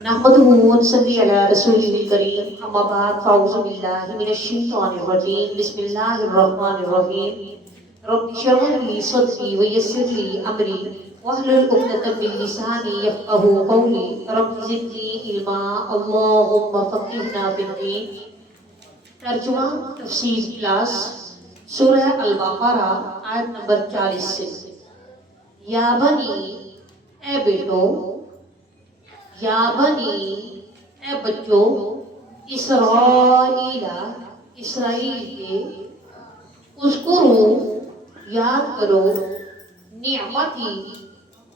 نحمده ونصلي على رسوله الكريم أما بعد فأعوذ بالله من الشيطان الرجيم بسم الله الرحمن الرحيم رب اشرح لي صدري ويسر لي أمري واحلل عقدة من لساني يفقهوا قولي رب زدني علما اللهم فقهنا في الدين ترجمہ تفسیر کلاس سورہ البقرہ آیت نمبر 40 سے یا بنی اے بیٹو یا بنی اے بچوں اسرائیل کے اذکروا یاد کرو نعمتی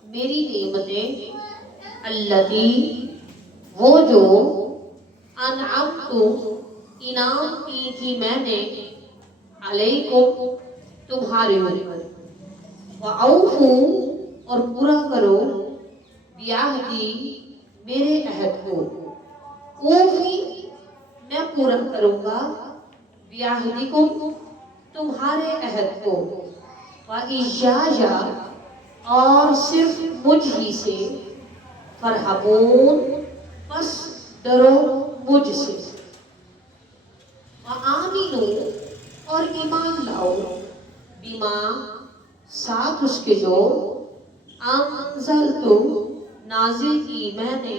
میری نعمتیں التی وہ جو انعمت انعام کی تھی میں نے علیکم تمہارے اوپر وَأَوْفُوا اور پورا کرو بیعہدی میرے عہد کو اوفی میں پورا کروں گا بیعہدکم تمہارے عہد کو وَإِيَّايَ اور صرف مجھ ہی سے فَارْهَبُونَ پس ڈرو مجھ سے وَآمِنُوا اور ایمان لاؤ بما ساتھ اس کے جو انزلتو نازل کی میں نے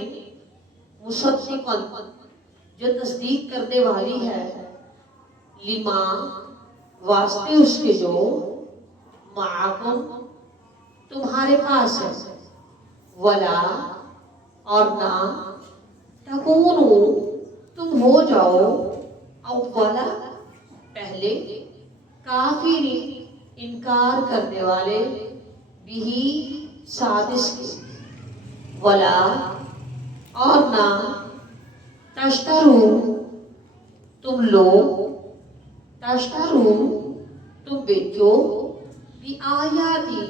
مصدقاً جو تصدیق کرنے والی ہے لما واسطے اس کے جو معاکم تمہارے پاس ہے ولا اور نہ تکونو تم ہو جاؤ اولا پہلے کافر انکار کرنے والے بھی سادس کے ولا اور نہ تشترو تم لوگ تشترو تم بیچو بھی آیاتی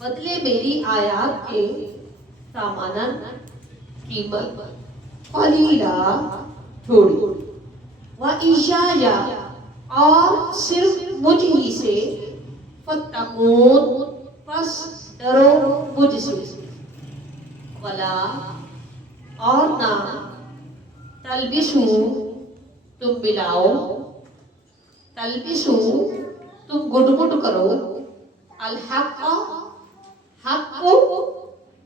بدلے میری آیات کے ثمناً قیمت قلیلا تھوڑی وَإِيَّايَ اور صرف مجھ ہی سے فَاتَّقُونَ پس ڈرو مجھ سے ولا اور نہ تلبسو تم ملاؤ تلبسو تم گڈ گڈ کرو الحق حق کو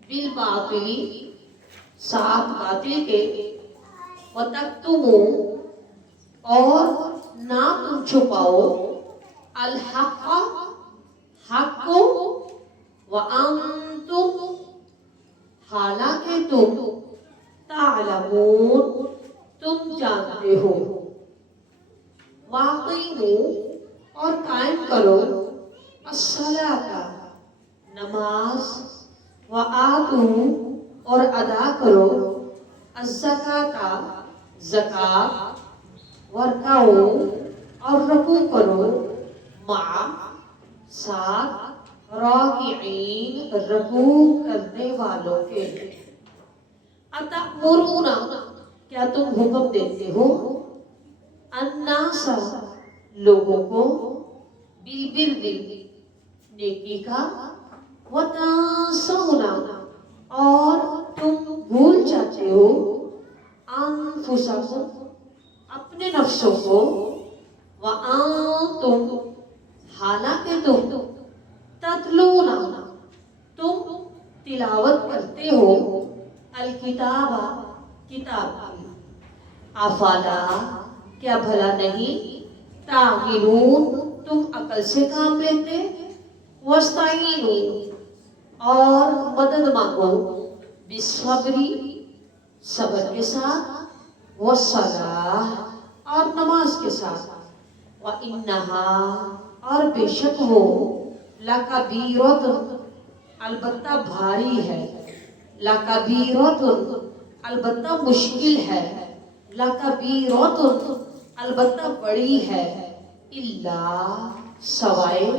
بالباطل ساتھ باطل کے وتکتمو اور نہ تم چھپاؤ الحق حق کو وانتم حالانکہ تم تعلمون تم جانتے ہو واقعیمو اور قائم کرو الصلاۃ نماز وآتو اور ادا کرو الزکاۃ زکات ورکعو اور رکوع کرو مع ساتھ راکعین رکوع کرنے والوں کے اتأمرون کیا تم حکم دیتے ہو الناس لوگوں کو بالبر نیکی کا وتنسون اور تم بھول جاتے ہو انفسکم اپنے نفسوں کو وانتم حالانکہ تم تتلون تم تلاوت کرتے ہو الکتاب کتاب کی افلا کیا بھلا نہیں تعقلون تم عقل سے کام لیتے واستعینوا اور مدد مانگو بالصبر صبر کے ساتھ والصلاۃ اور نماز کے ساتھ وَإِنَّهَا اور بے شک وہ لَكَبِيرَةٌ البتہ بھاری ہے لَكَبِيرَةٌ البتہ مشکل ہے لَكَبِيرَةٌ البتہ بڑی ہے إِلَّا سوائے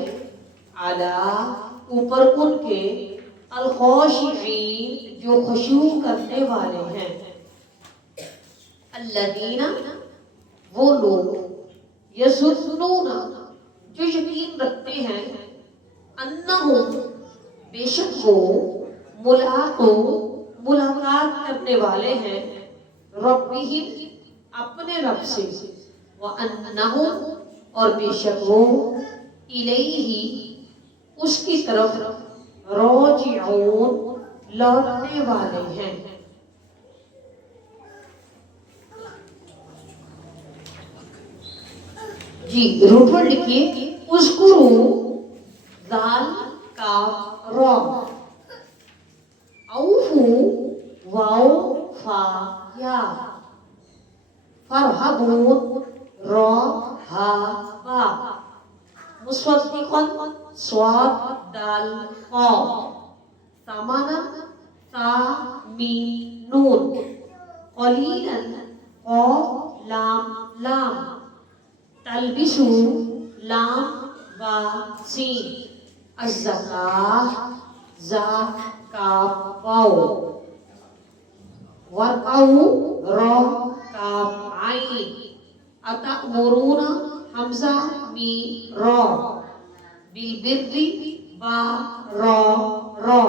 عَلَى اوپر ان کے الخاشعین جو خشوع کرنے والے ہیں الذین وہ لوگ یظنون جو یقین رکھتے ہیں انہم بے شک وہ ملاقو ملاقات کرنے والے ہیں ربہم اپنے رب سے، وَأَنَّهُمْ اور بے شک وہ الیہ اس کی طرف راجعون لوٹنے والے ہیں۔ جی روٹ ورڈ لکھیے، اذکروا ذال کاف را، اوفو واو فا یا، فرحبون را ہا با، مصدقن صاد دال قا، ثمنا تا میم نون، قلیلا قاف لام لام، تلبسو لام با سین، الزکاہ زا کاف واو، ورقعو را کاف عین، اتأمرون حمزہ می را، بالبر با را را،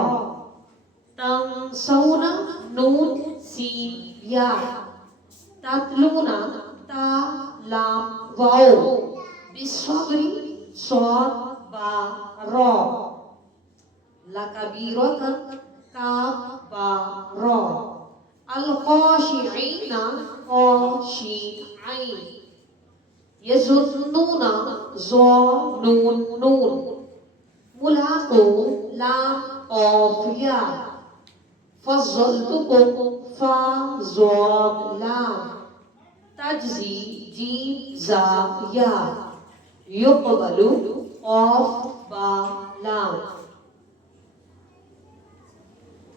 تنسون نون سین یا، تتلون تا لام واو، بالصبر صاد با را، لکبیرۃ کاف با را، الخاشعین خاشعین، یظنون ظا نون نون، ملاقو لام قاف یا، فضلتکم فا ضاد لام، تجزی جیم زا یا، یقبل قاف با لام۔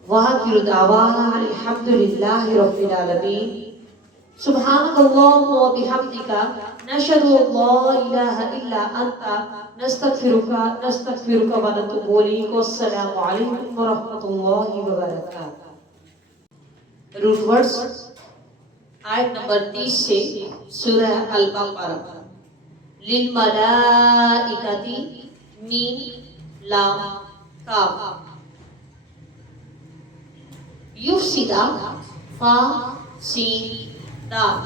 وآخر دعوانا الحمدللہ رب العالمین۔ سبحانک اللہم و بحمدک، نشہد ان لا الہ الا انت، نستغفرک و نتوب الیک، والسلام علیکم ورحمۃ اللہ وبرکاتہ۔ روٹ ورڈز آیت نمبر 30 سے سورہ البقرہ، للملائکۃ میم لام کاف، یفسدہ فا سین دال،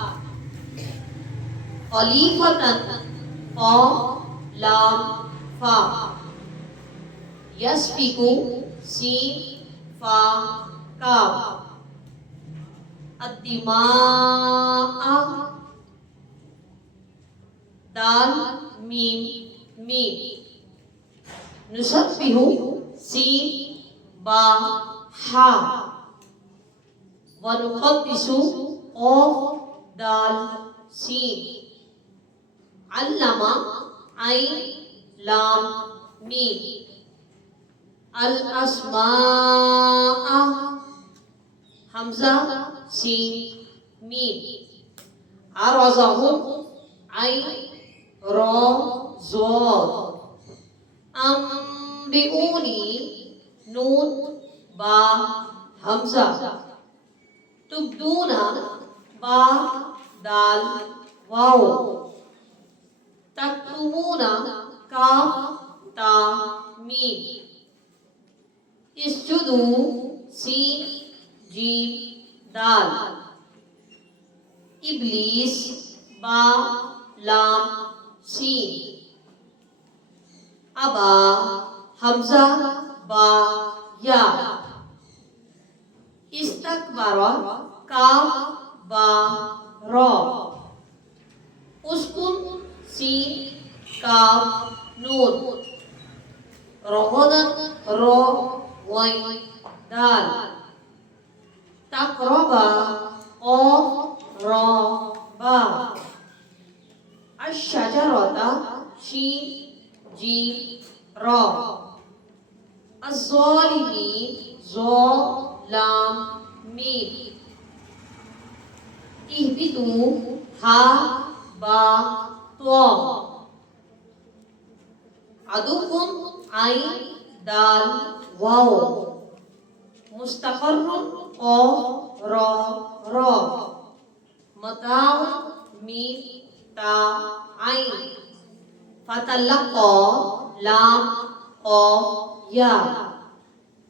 خلیفتن قاف لام فا، یسفکو سین فا کاف، الدماء دال میم میم، نسبح سین با ہا، ونقدس قاف دال سین، علم عین لام میم، الاسماء حمزہ سین میم، عرضہم عین را ضاد، انبئونی نون با حمزہ، تبدون با دال واو، تکتمون کاف تا میم، اسجدو سین جیم دال، ابلیس با لام سین، ابا حمزہ با یا، استکبر کاف با را، اسکن سین کاف نون، رغدن را وین دال، تقربا قاف را با، الشجرۃ شین جیم را، الظالمین ظا لام میم، اہبطوا ہا با طا، عدوکم عین دال واو، مستقر قاف را را، متاع میم تا عین، فتلقى لام قاف یا،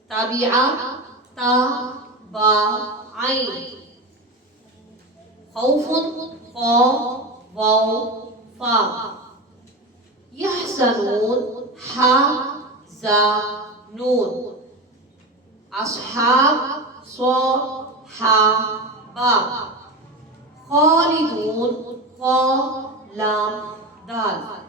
تابعہ تا با عین خوف خا واو فا یحزنون حا زا نون اصحاب صاد حا با خالدون خا لام دال